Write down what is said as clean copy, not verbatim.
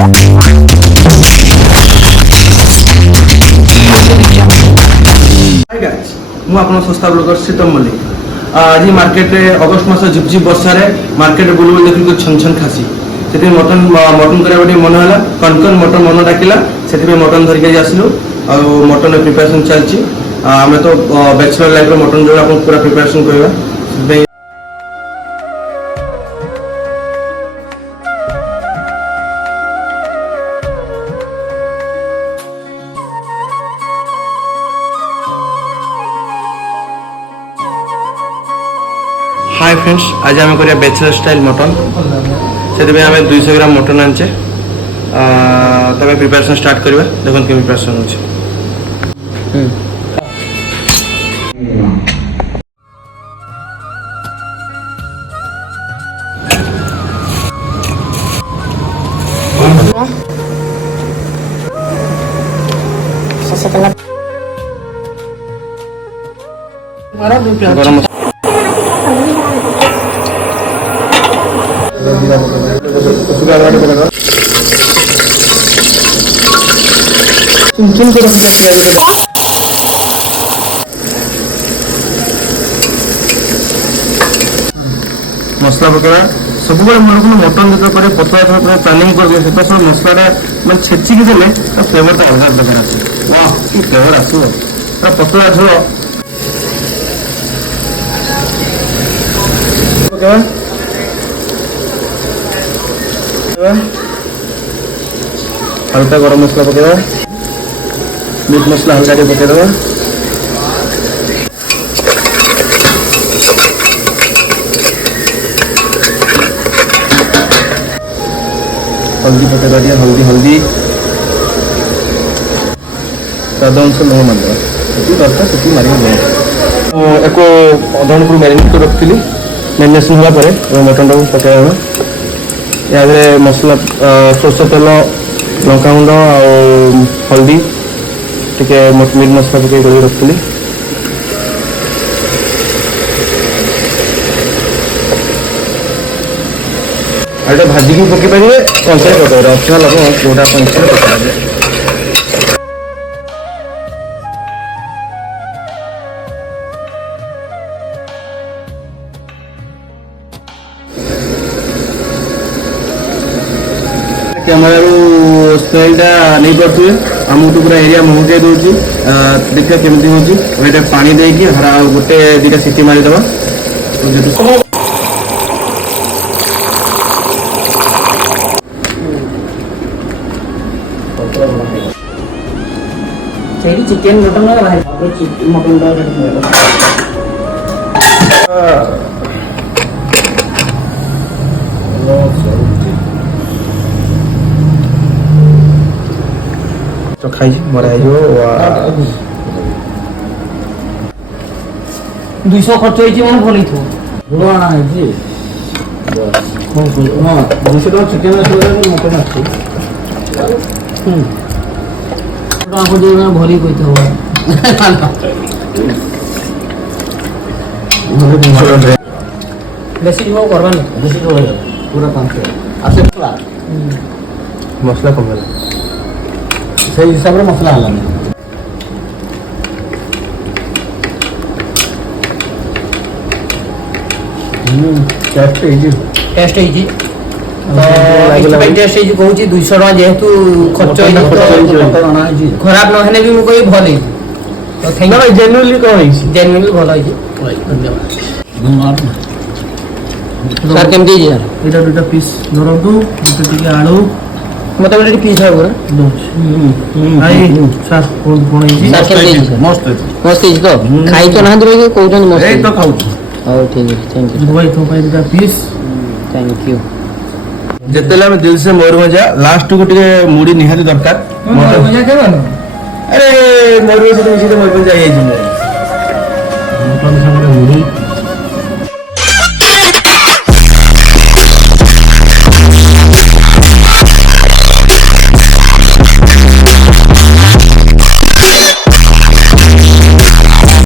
ମୁଁ ଆପଣଙ୍କ ଶସ୍ତା ବ୍ଲଗର ଶୀତମ ମଲ୍ଲିକ। ଆଜି ମାର୍କେଟରେ ଅଗଷ୍ଟ ମାସ ଝିପଝିପ ବର୍ଷାରେ ମାର୍କେଟରେ ବୁଲବୁଲ ଦେଖିକି ଛନ ଛନ ଖାସି ସେଥିପାଇଁ ମଟନ କରିବା ଟିକେ ମନ ହେଲା। କନକନ ମଟନ ମନ ଡାକିଲା, ସେଥିପାଇଁ ମଟନ ଧରିକି ଆଜି ଆସିଲୁ। ଆଉ ମଟନ ପ୍ରିପାରେସନ୍ ଚାଲିଛି। ଆମେ ତ ବ୍ୟାଚଲର ଲାଇଫ୍ରେ ମଟନ ଯୋଗୁଁ ଆପଣଙ୍କୁ ପୁରା ପ୍ରିପାରେସନ୍ କରିବା, ସେଥିପାଇଁ हाय फ्रेंड्स, आज आम कर बैचलर स्टाइल मटन। से आम 200 ग्राम मटन आनचे। तब प्रिपेरेसन स्टार्ट करवा। देखो कि प्रिपेरेसन हो गरम मसला पकड़ा सब मन को मटन जो पतला प्लानिंग कर सब मसला मैं छेचिकी देने फ्लेवर तो अलग प्रकार आस फ्लेवर आस पतला झोल हल्का गरम मसला पकेदा, मीट मसला हल्का टे पकेदबा, हल्दी पकेदा दिया, हल्दी स्वाद अनुसार लुण मारिदेवा। ये दरकार से मारे एक अधा घंटा मैरिनेट कर रखी। मैरिनेसन होगापर मटन टाक पकड़ा या मसला सोरष तेल लंका गुंड हल्दी टे मीट मसला पकड़ रखी। आगे भाजिकी पकई पारे कंचा पकड़ ऑप्शनल हम जोटा कंचा पकड़ा जाए। कैमेरा स्मेलटा नहीं पारे आमको तो पूरा एरिया महके दूसरी। देखा केमती हो पानी देकी हरा गोटे दुटा सीटी मारिदेव। चिकेन मटन मटन तो खाई मरा 200 खर्च होइछि मन भली थो गुणा आइछि 200 टका चिकेन मटन आछि। आपको जो भली कहते हो बेसी जो करबा नहीं बेसी जो पूरा 500 आसे पूरा मसला कम है से हिसाब रे मसला हला नहीं। टेस्ट है जी तो टेस्ट है कहूँ 200 टका जेहेतु खर्च खराब न हेने भी मुझे भल है तो थैंक यू। जेन्युइनली कौन है जेन्युइनली भल है धन्यवाद सर। केमती है यार एटा दुटा पीस धरंतु दुटा टिके आलू मत गोटे पीस है पूरा आई सर कोन है सर केमती है मस्त है तो खाई तो ना दे कहउछन मस्त है तो खाऊ। हां ठीक है थैंक यू भाई तो भाई दुटा पीस थैंक यू। जितेला में दिल से मयूरभंजा लास्ट को टिके मुड़ी निहाती दरकार। मयूरभंजा के अरे मयूरभंजा मयूरभंजा